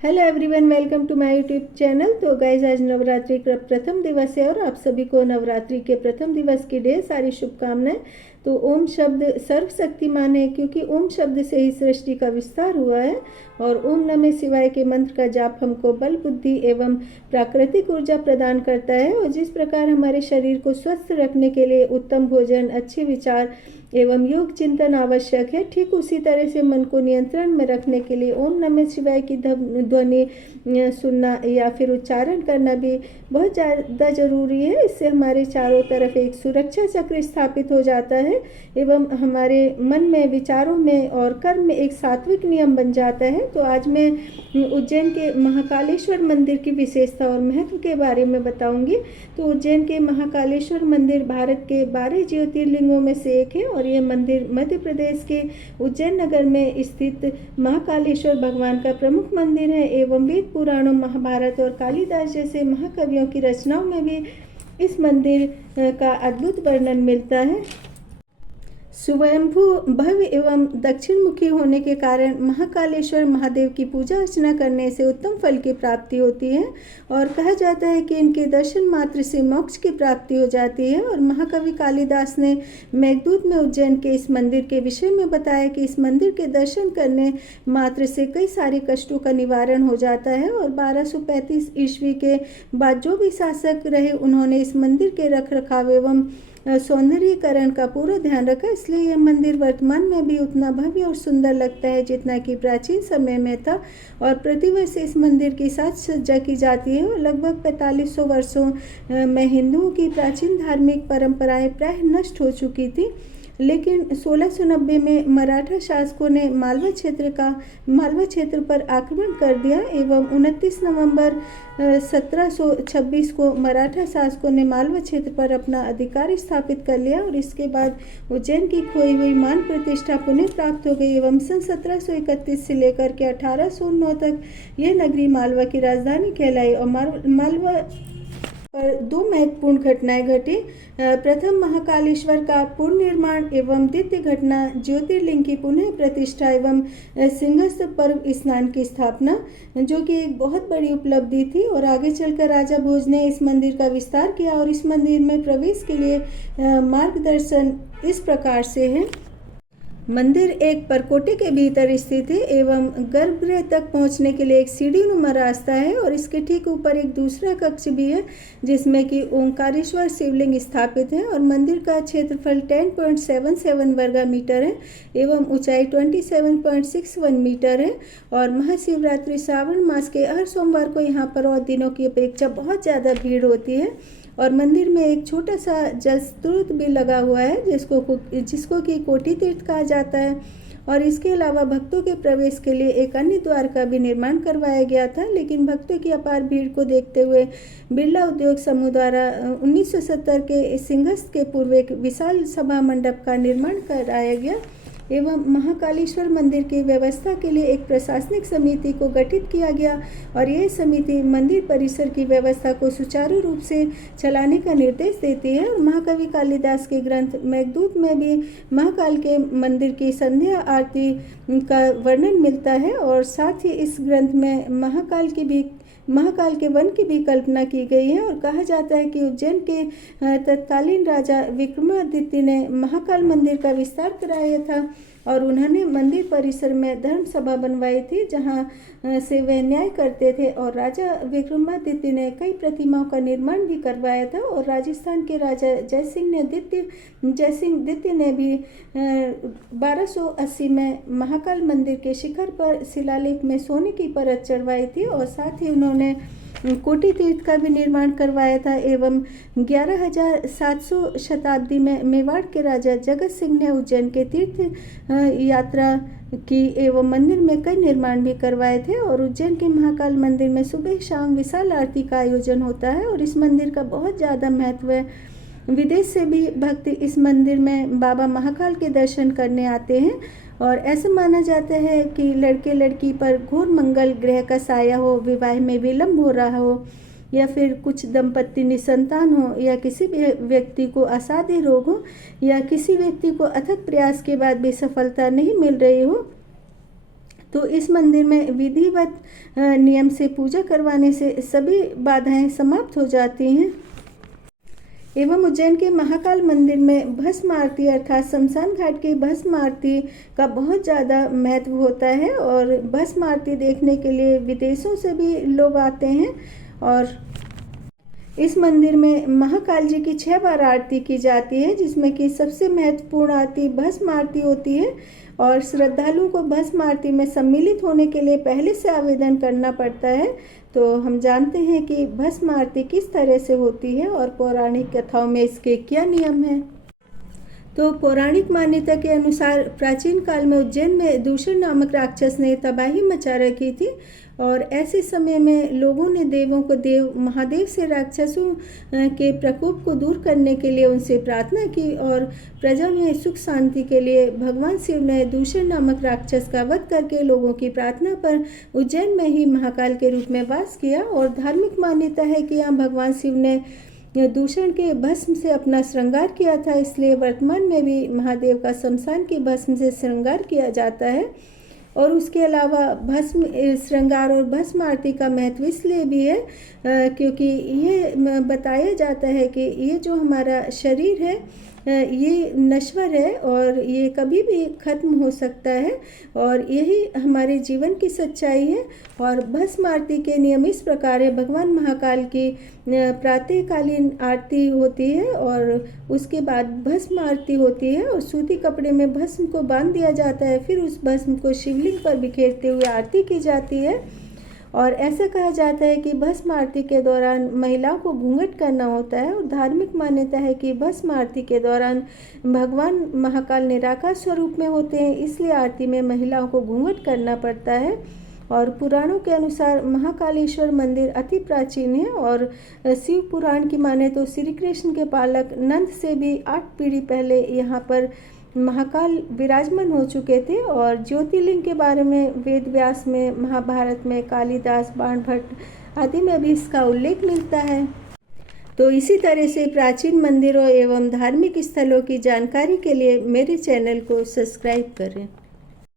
Hello everyone, welcome to my YouTube channel. तो guys, आज नवरात्रि का प्रथम दिवस है और आप सभी को नवरात्रि के प्रथम दिवस की ढेर सारी शुभकामनाएं। तो ओम शब्द सर्वशक्तिमान है, क्योंकि ओम शब्द से ही सृष्टि का विस्तार हुआ है। और ओम नमः शिवाय के मंत्र का जाप हमको बल, बुद्धि एवं प्राकृतिक ऊर्जा प्रदान करता है। और जिस प्रकार हमारे शरीर को स्वस्थ रखने के लिए उत्तम भोजन, अच्छे विचार एवं योग चिंतन आवश्यक है, ठीक उसी तरह से मन को नियंत्रण में रखने के लिए ओम नमः शिवाय की ध्वनि सुनना या फिर उच्चारण करना भी बहुत ज़्यादा जरूरी है। इससे हमारे चारों तरफ एक सुरक्षा चक्र स्थापित हो जाता है एवं हमारे मन में, विचारों में और कर्म में एक सात्विक नियम बन जाता है। तो आज मैं उज्जैन के महाकालेश्वर मंदिर की विशेषता और महत्व के बारे में बताऊंगी। तो उज्जैन के महाकालेश्वर मंदिर भारत के 12 ज्योतिर्लिंगों में से एक है और ये मंदिर मध्य प्रदेश के उज्जैन नगर में स्थित महाकालेश्वर भगवान का प्रमुख मंदिर है एवं वेद पुराणों, महाभारत और कालिदास जैसे महाकवियों की रचनाओं में भी इस मंदिर का अद्भुत वर्णन मिलता है। स्वयंभू, भव्य एवं दक्षिणमुखी होने के कारण महाकालेश्वर महादेव की पूजा अर्चना करने से उत्तम फल की प्राप्ति होती है और कहा जाता है कि इनके दर्शन मात्र से मोक्ष की प्राप्ति हो जाती है। और महाकवि कालिदास ने मेघदूत में उज्जैन के इस मंदिर के विषय में बताया कि इस मंदिर के दर्शन करने मात्र से कई सारे कष्टों का निवारण हो जाता है। और 1235 ईस्वी के बाद जो भी शासक रहे, उन्होंने इस मंदिर के रख रखाव एवं सौंदर्यीकरण का पूरा ध्यान रखा, इसलिए यह मंदिर वर्तमान में भी उतना भव्य और सुंदर लगता है जितना कि प्राचीन समय में था। और प्रतिवर्ष इस मंदिर की साज सज्जा की जाती है और लगभग 4500 वर्षों में हिंदुओं की प्राचीन धार्मिक परंपराएं प्राय नष्ट हो चुकी थी। लेकिन 1690 में मराठा शासकों ने मालवा क्षेत्र पर आक्रमण कर दिया एवं 29 नवंबर 1726 को मराठा शासकों ने मालवा क्षेत्र पर अपना अधिकार स्थापित कर लिया और इसके बाद उज्जैन की खोई हुई मान प्रतिष्ठा पुनः प्राप्त हो गई एवं सन 1731 से लेकर के 1809 तक यह नगरी मालवा की राजधानी कहलाई। और मालवा पर दो महत्वपूर्ण घटनाएं घटी। प्रथम, महाकालेश्वर का पुनर्निर्माण एवं द्वितीय घटना, ज्योतिर्लिंग की पुनः प्रतिष्ठा एवं सिंहस्थ पर्व स्नान की स्थापना, जो कि एक बहुत बड़ी उपलब्धि थी। और आगे चलकर राजा भोज ने इस मंदिर का विस्तार किया और इस मंदिर में प्रवेश के लिए मार्गदर्शन इस प्रकार से है। मंदिर एक परकोटे के भीतर स्थित है एवं गर्भगृह तक पहुंचने के लिए एक सीढ़ीनुमा रास्ता है और इसके ठीक ऊपर एक दूसरा कक्ष भी है जिसमें कि ओंकारेश्वर शिवलिंग स्थापित है। और मंदिर का क्षेत्रफल 10.77 वर्ग मीटर है एवं ऊंचाई 27.61 मीटर है। और महाशिवरात्रि श्रावण मास के हर सोमवार को यहाँ पर और दिनों की अपेक्षा बहुत ज़्यादा भीड़ होती है। और मंदिर में एक छोटा सा जल स्रोत भी लगा हुआ है जिसको कि कोटि तीर्थ कहा जाता है। और इसके अलावा भक्तों के प्रवेश के लिए एक अन्य द्वार का भी निर्माण करवाया गया था, लेकिन भक्तों की अपार भीड़ को देखते हुए बिरला उद्योग समूह द्वारा 1970 के सिंहस्थ के पूर्व एक विशाल सभा मंडप का निर्माण कराया गया एवं महाकालेश्वर मंदिर की व्यवस्था के लिए एक प्रशासनिक समिति को गठित किया गया। और यह समिति मंदिर परिसर की व्यवस्था को सुचारू रूप से चलाने का निर्देश देती है। और महाकवि कालिदास के ग्रंथ मेघदूत में भी महाकाल के मंदिर की संध्या आरती का वर्णन मिलता है और साथ ही इस ग्रंथ में महाकाल के वन की भी कल्पना की गई है। और कहा जाता है कि उज्जैन के तत्कालीन राजा विक्रमादित्य ने महाकाल मंदिर का विस्तार कराया था और उन्होंने मंदिर परिसर में धर्म सभा बनवाई थी जहां से वे न्याय करते थे। और राजा विक्रमादित्य ने कई प्रतिमाओं का निर्माण भी करवाया था। और राजस्थान के राजा जयसिंह द्वितीय ने भी 1280 में महाकाल मंदिर के शिखर पर शिलालेख में सोने की परत चढ़वाई थी और साथ ही उन्होंने कोटि तीर्थ का भी निर्माण करवाया था। एवं 11700 शताब्दी में मेवाड़ के राजा जगत सिंह ने उज्जैन के तीर्थ यात्रा की एवं मंदिर में कई निर्माण भी करवाए थे। और उज्जैन के महाकाल मंदिर में सुबह शाम विशाल आरती का आयोजन होता है और इस मंदिर का बहुत ज़्यादा महत्व है। विदेश से भी भक्त इस मंदिर में बाबा महाकाल के दर्शन करने आते हैं। और ऐसा माना जाता है कि लड़के लड़की पर घोर मंगल ग्रह का साया हो, विवाह में विलंब हो रहा हो या फिर कुछ दंपत्ति निसंतान हो या किसी भी व्यक्ति को असाध्य रोग हो या किसी व्यक्ति को अथक प्रयास के बाद भी सफलता नहीं मिल रही हो, तो इस मंदिर में विधिवत नियम से पूजा करवाने से सभी बाधाएं समाप्त हो जाती हैं। एवं उज्जैन के महाकाल मंदिर में भस्म आरती अर्थात शमशान घाट की भस्म आरती का बहुत ज़्यादा महत्व होता है और भस्म आरती देखने के लिए विदेशों से भी लोग आते हैं। और इस मंदिर में महाकाल जी की 6 बार आरती की जाती है, जिसमें कि सबसे महत्वपूर्ण आरती भस्म आरती होती है। और श्रद्धालुओं को भस्म आरती में सम्मिलित होने के लिए पहले से आवेदन करना पड़ता है। तो हम जानते हैं कि भस्म आरती किस तरह से होती है और पौराणिक कथाओं में इसके क्या नियम हैं। तो पौराणिक मान्यता के अनुसार प्राचीन काल में उज्जैन में दूषण नामक राक्षस ने तबाही मचा रखी थी और ऐसे समय में लोगों ने देवों को देव महादेव से राक्षसों के प्रकोप को दूर करने के लिए उनसे प्रार्थना की और प्रजा में सुख शांति के लिए भगवान शिव ने दूषण नामक राक्षस का वध करके लोगों की प्रार्थना पर उज्जैन में ही महाकाल के रूप में वास किया। और धार्मिक मान्यता है कि यहाँ भगवान शिव ने दूषण के भस्म से अपना श्रृंगार किया था, इसलिए वर्तमान में भी महादेव का शमशान के भस्म से श्रृंगार किया जाता है। और उसके अलावा भस्म श्रृंगार और भस्म आरती का महत्व इसलिए भी है क्योंकि ये बताया जाता है कि ये जो हमारा शरीर है ये नश्वर है और ये कभी भी खत्म हो सकता है और यही हमारे जीवन की सच्चाई है। और भस्म आरती के नियम इस प्रकार है, भगवान महाकाल की प्रातःकालीन आरती होती है और उसके बाद भस्म आरती होती है और सूती कपड़े में भस्म को बांध दिया जाता है, फिर उस भस्म को शिवलिंग पर बिखेरते हुए आरती की जाती है। और ऐसा कहा जाता है कि भस्म आरती के दौरान महिलाओं को घूंघट करना होता है और धार्मिक मान्यता है कि भस्म आरती के दौरान भगवान महाकाल निराकार स्वरूप में होते हैं, इसलिए आरती में महिलाओं को घूंघट करना पड़ता है। और पुराणों के अनुसार महाकालेश्वर मंदिर अति प्राचीन है और शिव पुराण की माने तो श्री कृष्ण के पालक नंद से भी 8 पीढ़ी पहले यहाँ पर महाकाल विराजमान हो चुके थे। और ज्योतिर्लिंग के बारे में वेद व्यास में, महाभारत में, कालिदास, बाणभट्ट आदि में भी इसका उल्लेख मिलता है। तो इसी तरह से प्राचीन मंदिरों एवं धार्मिक स्थलों की जानकारी के लिए मेरे चैनल को सब्सक्राइब करें।